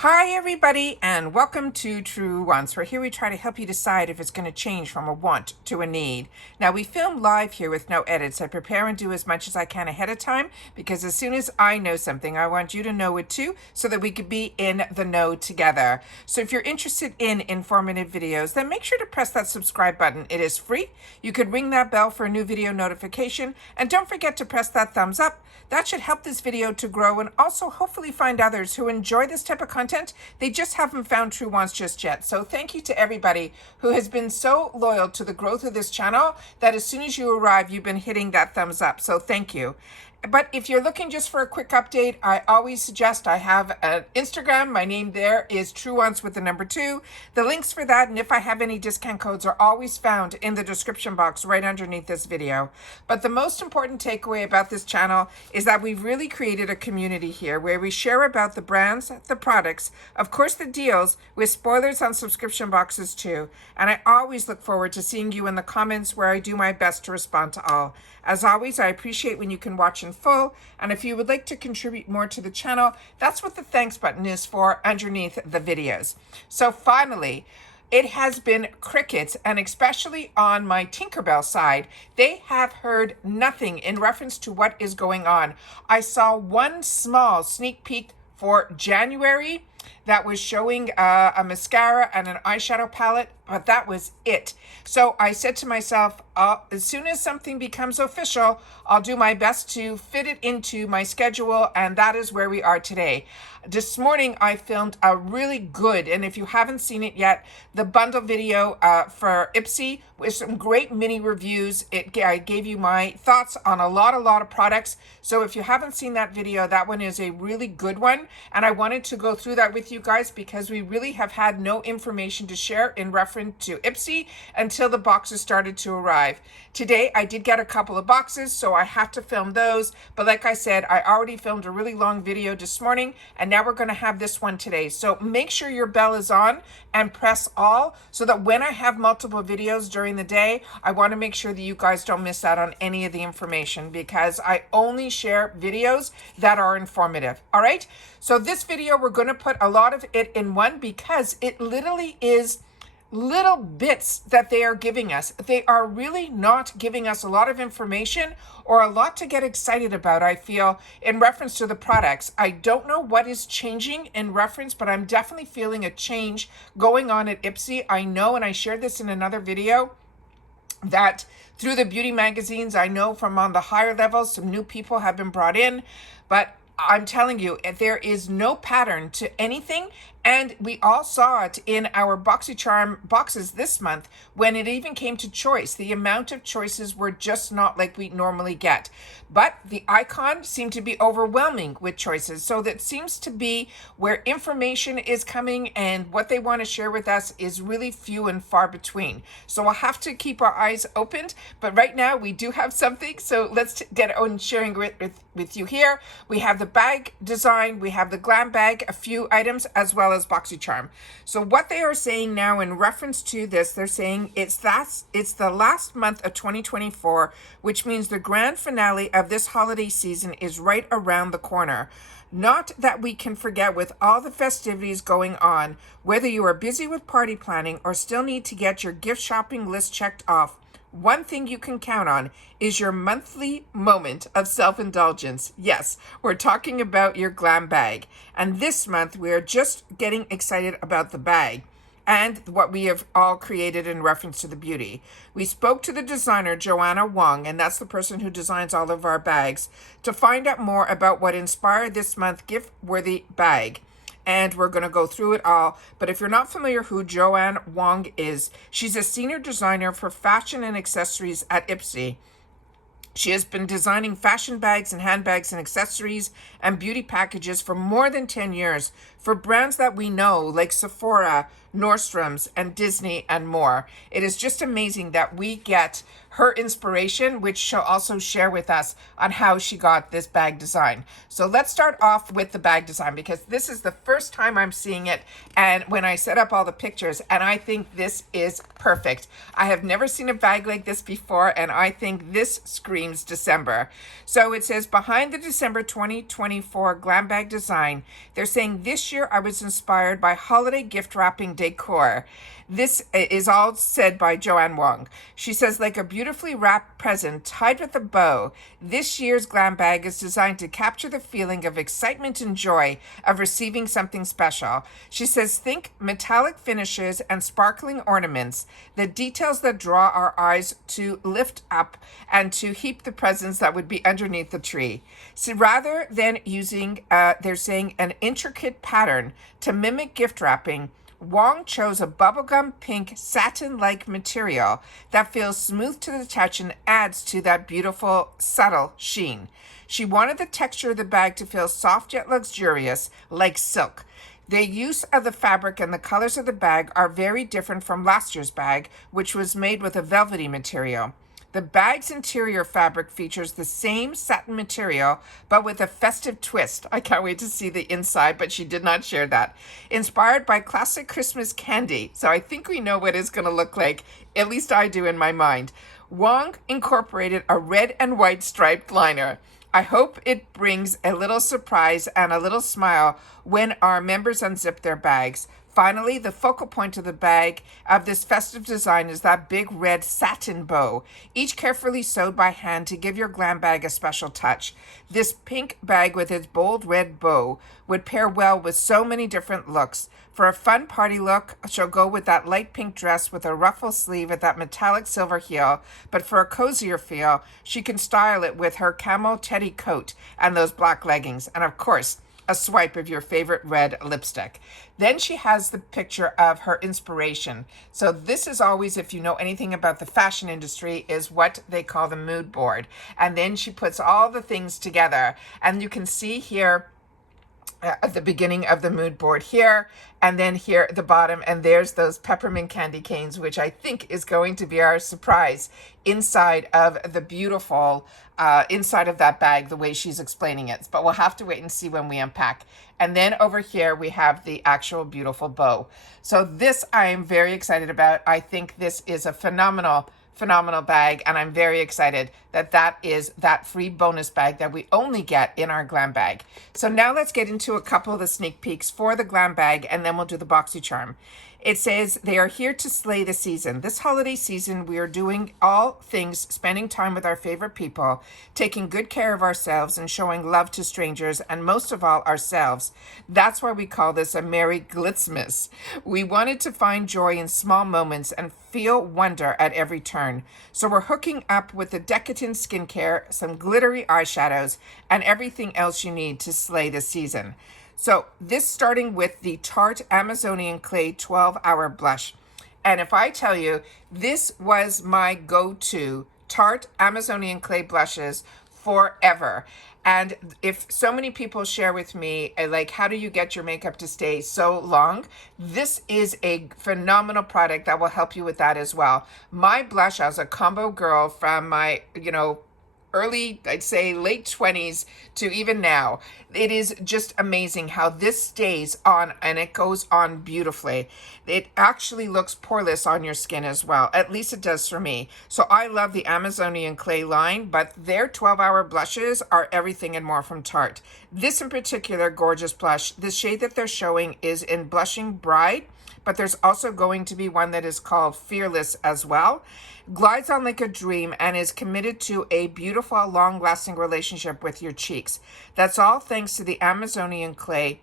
Hi everybody and welcome to Truewants, where here we try to help you decide if it's going to change from a want to a need. Now we film live here with no edits. I prepare and do as much as I can ahead of time because as soon as I know something, I want you to know it too so that we could be in the know together. So if you're interested in informative videos, then make sure to press that subscribe button. It is free. You could ring that bell for a new video notification and don't forget to press that thumbs up. That should help this video to grow and also hopefully find others who enjoy this type of content. They just haven't found Truewants just yet. So thank you to everybody who has been so loyal to the growth of this channel that as soon as you arrive, you've been hitting that thumbs up. So thank you. But if you're looking just for a quick update, I always suggest I have an Instagram. My name there is Truewants with the number 2. The links for that and if I have any discount codes are always found in the description box right underneath this video. But the most important takeaway about this channel is that we've really created a community here where we share about the brands, the products, of course the deals, with spoilers on subscription boxes too. And I always look forward to seeing you in the comments where I do my best to respond to all. As always, I appreciate when you can watch in full, and if you would like to contribute more to the channel, that's what the thanks button is for underneath the videos. So finally, it has been crickets, and especially on my Tinkerbell side, they have heard nothing in reference to what is going on. I saw one small sneak peek for January that was showing a mascara and an eyeshadow palette, but that was it. So I said to myself, as soon as something becomes official, I'll do my best to fit it into my schedule, and that is where we are today. This morning, I filmed a really good, and if you haven't seen it yet, the bundle video for IPSY with some great mini reviews. I gave you my thoughts on a lot of products. So if you haven't seen that video, that one is a really good one. And I wanted to go through that with you guys because we really have had no information to share in reference to IPSY until the boxes started to arrive. Today, I did get a couple of boxes, so I have to film those. But like I said, I already filmed a really long video this morning, and now we're going to have this one today. So make sure your bell is on and press all so that when I have multiple videos during the day, I want to make sure that you guys don't miss out on any of the information because I only share videos that are informative. All right. So this video, we're going to put a lot of it in one because it literally is little bits that they are giving us. They are really not giving us a lot of information or a lot to get excited about, I feel, in reference to the products. I don't know what is changing in reference, but I'm definitely feeling a change going on at IPSY. I know, and I shared this in another video, that through the beauty magazines, I know from on the higher levels, some new people have been brought in, but I'm telling you, there is no pattern to anything. And we all saw it in our Boxycharm boxes this month when it even came to choice. The amount of choices were just not like we normally get. But the icon seemed to be overwhelming with choices. So that seems to be where information is coming and what they want to share with us is really few and far between. So we'll have to keep our eyes opened. But right now we do have something. So let's get on sharing with you here. We have the bag design. We have the GlamBag, a few items, as well as Boxycharm. So what they are saying now in reference to this, they're saying it's the last month of 2024, which means the grand finale of this holiday season is right around the corner. Not that we can forget with all the festivities going on, whether you are busy with party planning or still need to get your gift shopping list checked off. One thing you can count on is your monthly moment of self-indulgence. Yes, we're talking about your GlamBag. And this month, we're just getting excited about the bag and what we have all created in reference to the beauty. We spoke to the designer, Joanna Wong, and that's the person who designs all of our bags, to find out more about what inspired this month's gift-worthy bag. And we're going to go through it all. But if you're not familiar who Joanne Wong is, she's a senior designer for fashion and accessories at IPSY. She has been designing fashion bags and handbags and accessories and beauty packages for more than 10 years for brands that we know like Sephora, Nordstrom's, and Disney, and more. It is just amazing that we get her inspiration, which she'll also share with us on how she got this bag design. So let's start off with the bag design, because this is the first time I'm seeing it, and when I set up all the pictures, and I think this is perfect. I have never seen a bag like this before, and I think this screams December. So it says, behind the December 2024 GlamBag design, they're saying, this year I was inspired by holiday gift wrapping decor. This is all said by Joanne Wong. She says, like a beautifully wrapped present tied with a bow, this year's GlamBag is designed to capture the feeling of excitement and joy of receiving something special. She says, think metallic finishes and sparkling ornaments, the details that draw our eyes to lift up and to heap the presents that would be underneath the tree. So rather than using, they're saying, an intricate pattern to mimic gift wrapping, Wong chose a bubblegum pink satin-like material that feels smooth to the touch and adds to that beautiful, subtle sheen. She wanted the texture of the bag to feel soft yet luxurious, like silk. The use of the fabric and the colors of the bag are very different from last year's bag, which was made with a velvety material. The bag's interior fabric features the same satin material, but with a festive twist. I can't wait to see the inside, but she did not share that. Inspired by classic Christmas candy. So I think we know what it's going to look like. At least I do in my mind. Wong incorporated a red and white striped liner. I hope it brings a little surprise and a little smile when our members unzip their bags. Finally, the focal point of the bag of this festive design is that big red satin bow, each carefully sewed by hand to give your GlamBag a special touch. This pink bag with its bold red bow would pair well with so many different looks. For a fun party look, she'll go with that light pink dress with a ruffle sleeve at that metallic silver heel, but for a cozier feel, she can style it with her camel teddy coat and those black leggings, and of course, a swipe of your favorite red lipstick. Then she has the picture of her inspiration. So this is always, if you know anything about the fashion industry, is what they call the mood board. And then she puts all the things together. And you can see here at the beginning of the mood board here, and then here at the bottom, and there's those peppermint candy canes, which I think is going to be our surprise inside of the beautiful inside of that bag, the way she's explaining it. But we'll have to wait and see when we unpack. And then over here we have the actual beautiful bow. So this I am very excited about. I think this is a phenomenal bag, and I'm very excited that that is that free bonus bag that we only get in our GlamBag. So now let's get into a couple of the sneak peeks for the GlamBag, and then we'll do the Boxycharm. It says they are here to slay the season. This holiday season, we are doing all things, spending time with our favorite people, taking good care of ourselves and showing love to strangers, and most of all, ourselves. That's why we call this a Merry Glitzmas. We wanted to find joy in small moments and feel wonder at every turn. So we're hooking up with the decadent skincare, some glittery eyeshadows, and everything else you need to slay the season. So this starting with the Tarte Amazonian Clay 12-Hour Blush. And if I tell you, this was my go-to Tarte Amazonian Clay blushes forever. And if so many people share with me, like, how do you get your makeup to stay so long? This is a phenomenal product that will help you with that as well. My blush, I was a combo girl from my, early, I'd say late 20s to even now. It is just amazing how this stays on, and it goes on beautifully. It actually looks poreless on your skin as well. At least it does for me. So I love the Amazonian Clay line, but their 12-hour blushes are everything and more from Tarte. This in particular gorgeous blush, the shade that they're showing is in Blushing Bride, but there's also going to be one that is called Fearless as well. Glides on like a dream and is committed to a beautiful, long-lasting relationship with your cheeks. That's all thanks to the Amazonian Clay,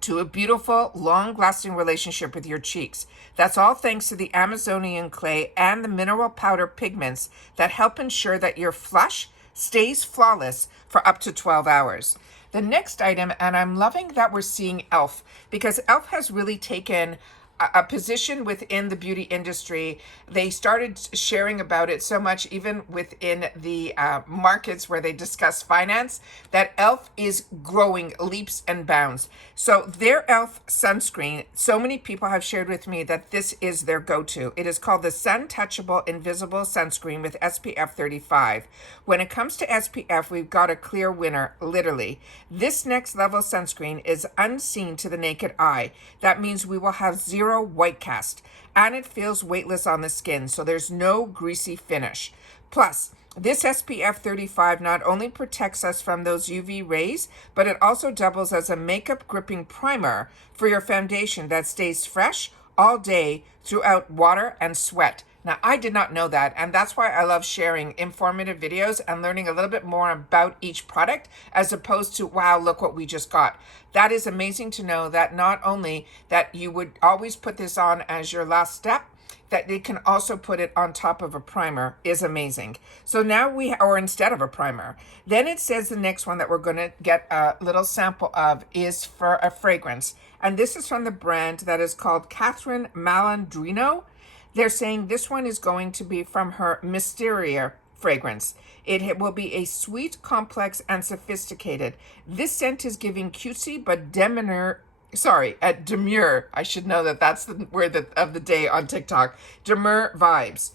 to a beautiful, long-lasting relationship with your cheeks. That's all thanks to the Amazonian Clay and the mineral powder pigments that help ensure that your flush stays flawless for up to 12 hours. The next item, and I'm loving that we're seeing e.l.f. because e.l.f. has really taken a position within the beauty industry. They started sharing about it so much, even within the markets where they discuss finance, that e.l.f. is growing leaps and bounds. So their e.l.f. sunscreen, so many people have shared with me that this is their go-to. It is called the Sun Touchable Invisible Sunscreen with SPF 35. When it comes to SPF, we've got a clear winner, literally. This next level sunscreen is unseen to the naked eye. That means we will have zero white cast, and it feels weightless on the skin, so there's no greasy finish. Plus, this SPF 35 not only protects us from those UV rays, but it also doubles as a makeup gripping primer for your foundation that stays fresh all day throughout water and sweat. Now, I did not know that, and that's why I love sharing informative videos and learning a little bit more about each product, as opposed to, wow, look what we just got. That is amazing to know, that not only that you would always put this on as your last step, that they can also put it on top of a primer is amazing. So now or instead of a primer. Then it says the next one that we're going to get a little sample of is for a fragrance. And this is from the brand that is called Catherine Malandrino. They're saying this one is going to be from her Mysteria fragrance. It will be a sweet, complex, and sophisticated. This scent is giving cutesy but demure. I should know that that's the word of the day on TikTok. Demure vibes.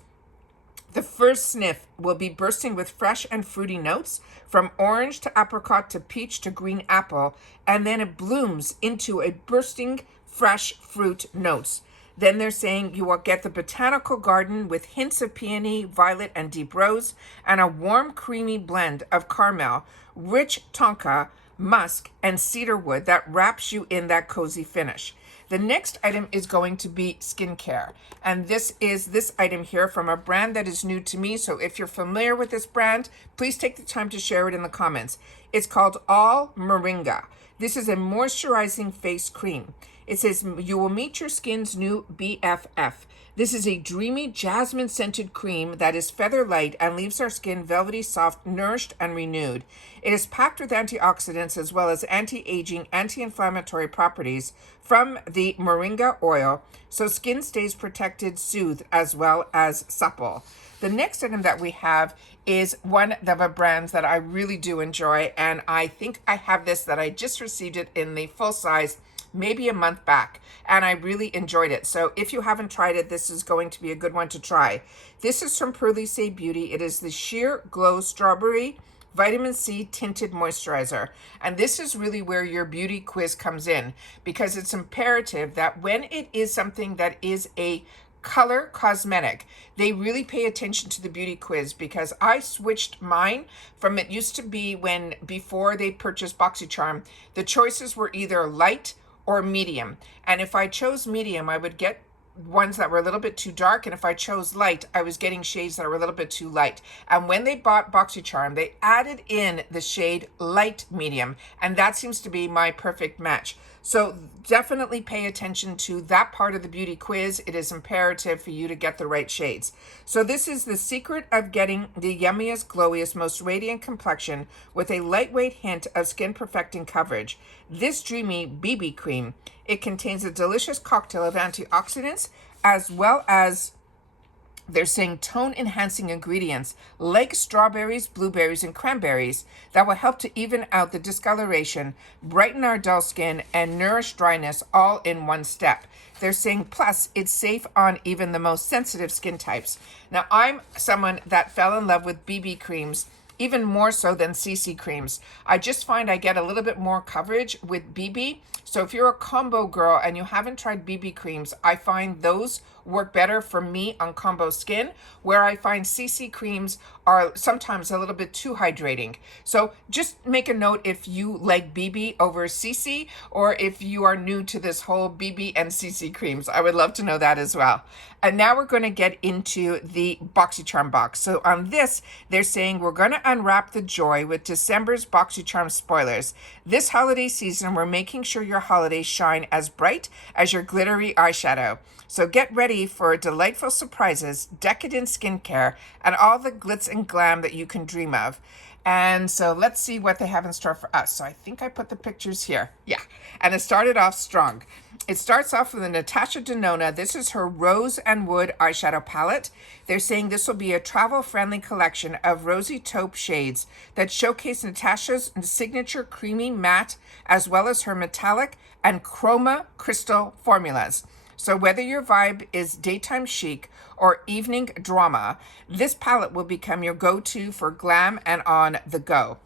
The first sniff will be bursting with fresh and fruity notes, from orange to apricot to peach to green apple, and then it blooms into a bursting fresh fruit notes. Then they're saying you will get the botanical garden with hints of peony, violet, and deep rose, and a warm, creamy blend of caramel, rich tonka, musk, and cedarwood that wraps you in that cozy finish. The next item is going to be skincare. And this is this item here from a brand that is new to me. So if you're familiar with this brand, please take the time to share it in the comments. It's called All Moringa. This is a moisturizing face cream. It says you will meet your skin's new BFF. This is a dreamy jasmine scented cream that is feather light and leaves our skin velvety soft, nourished, and renewed. It is packed with antioxidants as well as anti-aging, anti-inflammatory properties from the moringa oil, so skin stays protected, soothed, as well as supple. The next item that we have is one of the brands that I really do enjoy, and I think I have this that I just received it in the full size maybe a month back, and I really enjoyed it. So if you haven't tried it, this is going to be a good one to try. This is from Say Beauty. It is the Sheer Glow Strawberry Vitamin C Tinted Moisturizer. And this is really where your beauty quiz comes in, because it's imperative that when it is something that is a color cosmetic, they really pay attention to the beauty quiz, because I switched mine from, it used to be when before they purchased Boxycharm, the choices were either light or medium. And if I chose medium, I would get ones that were a little bit too dark, and if I chose light, I was getting shades that were a little bit too light. And when they bought Boxycharm, they added in the shade light medium, and that seems to be my perfect match. So definitely pay attention to that part of the beauty quiz. It is imperative for you to get the right shades. So this is the secret of getting the yummiest, glowiest, most radiant complexion with a lightweight hint of skin perfecting coverage. This dreamy BB cream, it contains a delicious cocktail of antioxidants, as well as they're saying tone-enhancing ingredients like strawberries, blueberries, and cranberries that will help to even out the discoloration, brighten our dull skin, and nourish dryness all in one step. They're saying, plus, it's safe on even the most sensitive skin types. Now, I'm someone that fell in love with BB creams, even more so than CC creams. I just find I get a little bit more coverage with BB. So if you're a combo girl and you haven't tried BB creams, I find those work better for me on combo skin, where I find CC creams are sometimes a little bit too hydrating. So just make a note if you like BB over CC, or if you are new to this whole BB and CC creams. I would love to know that as well. And now we're going to get into the Boxycharm box. So on this, they're saying we're going to unwrap the joy with December's Boxycharm spoilers. This holiday season, we're making sure your holidays shine as bright as your glittery eyeshadow. So get ready for delightful surprises, decadent skincare, and all the glitz and glam that you can dream of. And so let's see what they have in store for us. So I think I put the pictures here. Yeah. And it started off strong. It starts off with a Natasha Denona. This is her Rose and Wood eyeshadow palette. They're saying this will be a travel-friendly collection of rosy taupe shades that showcase Natasha's signature creamy matte, as well as her metallic and chroma crystal formulas. So whether your vibe is daytime chic or evening drama, this palette will become your go-to for glam and on the go.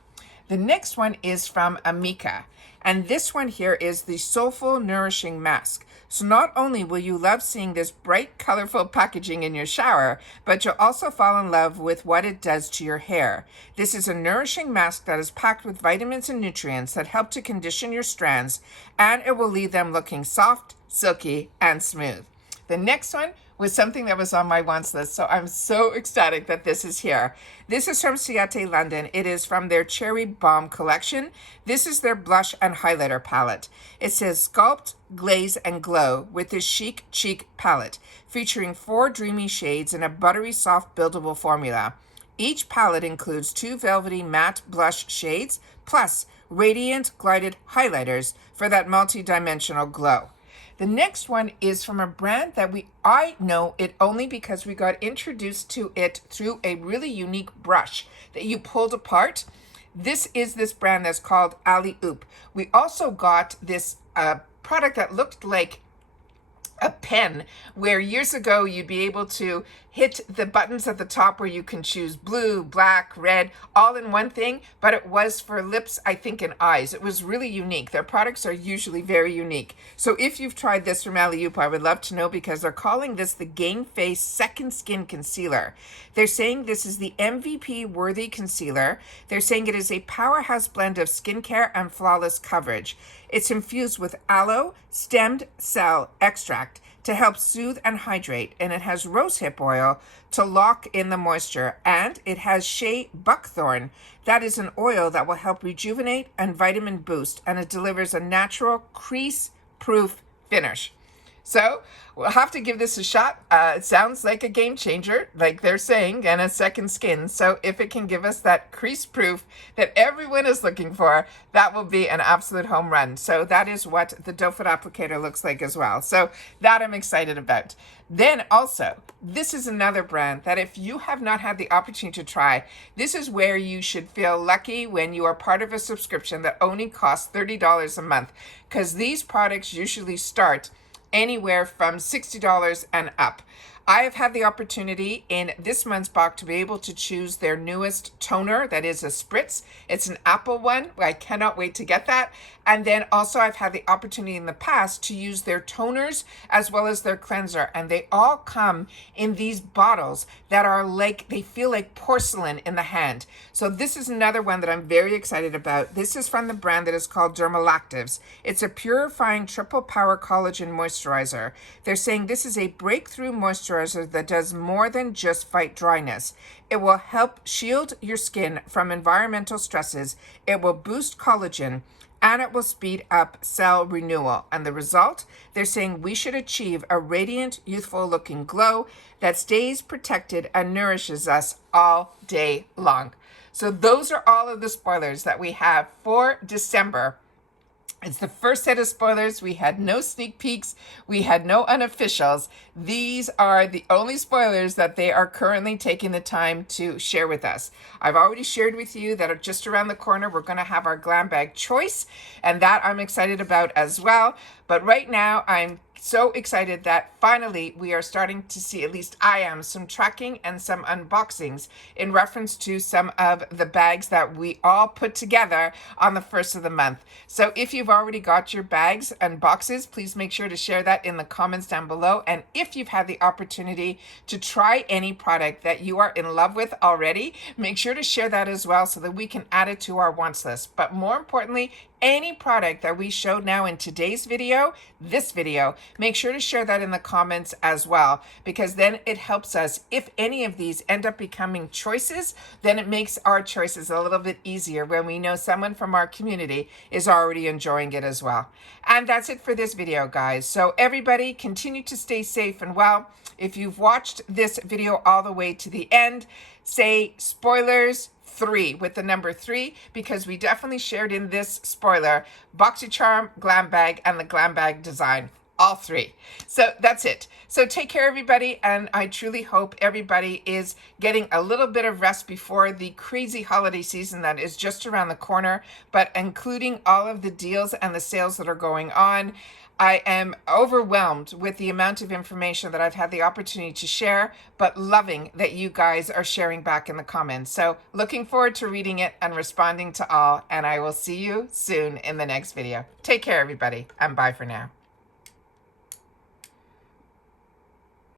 The next one is from Amika, and this one here is the Soulful Nourishing Mask. So not only will you love seeing this bright, colorful packaging in your shower, but you'll also fall in love with what it does to your hair. This is a nourishing mask that is packed with vitamins and nutrients that help to condition your strands, and it will leave them looking soft, silky, and smooth. The next one was something that was on my wants list, so I'm so ecstatic that this is here. This is from Ciate London. It is from their Cherry Bomb collection. This is their blush and highlighter palette. It says Sculpt, Glaze, and Glow with this chic cheek palette, featuring 4 dreamy shades in a buttery soft buildable formula. Each palette includes 2 velvety matte blush shades, plus radiant glided highlighters for that multi-dimensional glow. The next one is from a brand that I know it only because we got introduced to it through a really unique brush that you pulled apart. This is this brand that's called Alley Oop. We also got this product that looked like a pen, where years ago you'd be able to hit the buttons at the top where you can choose blue, black, red, all in one thing, but it was for lips, I think, and eyes. It was really unique. Their products are usually very unique. So if you've tried this from Alley Oop, I would love to know, because they're calling this the Game Face Second Skin Concealer. They're saying this is the MVP worthy concealer. They're saying it is a powerhouse blend of skincare and flawless coverage. It's infused with aloe stemmed cell extract to help soothe and hydrate, and it has rosehip oil to lock in the moisture, and it has shea buckthorn. That is an oil that will help rejuvenate and vitamin boost, and it delivers a natural crease-proof finish. So we'll have to give this a shot. It sounds like a game changer, like they're saying, and a second skin. So if it can give us that crease proof that everyone is looking for, that will be an absolute home run. So that is what the doe foot applicator looks like as well. So that I'm excited about. Then also, this is another brand that if you have not had the opportunity to try, this is where you should feel lucky when you are part of a subscription that only costs $30 a month, because these products usually start anywhere from $60 and up. I have had the opportunity in this month's box to be able to choose their newest toner that is a spritz. It's an apple one. I cannot wait to get that. And then also I've had the opportunity in the past to use their toners as well as their cleanser. And they all come in these bottles that are like, they feel like porcelain in the hand. So this is another one that I'm very excited about. This is from the brand that is called Dermalactives. It's a purifying triple power collagen moisturizer. They're saying this is a breakthrough moisturizer that does more than just fight dryness. It will help shield your skin from environmental stresses. It will boost collagen, and it will speed up cell renewal. And the result, they're saying we should achieve a radiant, youthful looking glow that stays protected and nourishes us all day long. So those are all of the spoilers that we have for December. It's the first set of spoilers. We had no sneak peeks. We had no unofficials. These are the only spoilers that they are currently taking the time to share with us. I've already shared with you that just around the corner, we're going to have our GlamBag choice, and that I'm excited about as well. But right now, I'm so excited that finally we are starting to see, at least I am, some tracking and some unboxings in reference to some of the bags that we all put together on the first of the month. So if you've already got your bags and boxes, please make sure to share that in the comments down below. And if you've had the opportunity to try any product that you are in love with already, make sure to share that as well so that we can add it to our wants list. But more importantly, any product that we showed now in today's video, this video, make sure to share that in the comments as well, because then it helps us. If any of these end up becoming choices, then it makes our choices a little bit easier when we know someone from our community is already enjoying it as well. And that's it for this video, guys. So everybody continue to stay safe and well. If you've watched this video all the way to the end, say spoilers 3 with the number 3, because we definitely shared in this spoiler Boxycharm, GlamBag, and the GlamBag design. all three. So that's it. So take care, everybody, and I truly hope everybody is getting a little bit of rest before the crazy holiday season that is just around the corner, but including all of the deals and the sales that are going on. I am overwhelmed with the amount of information that I've had the opportunity to share, but loving that you guys are sharing back in the comments. So looking forward to reading it and responding to all, and I will see you soon in the next video. Take care, everybody, and bye for now.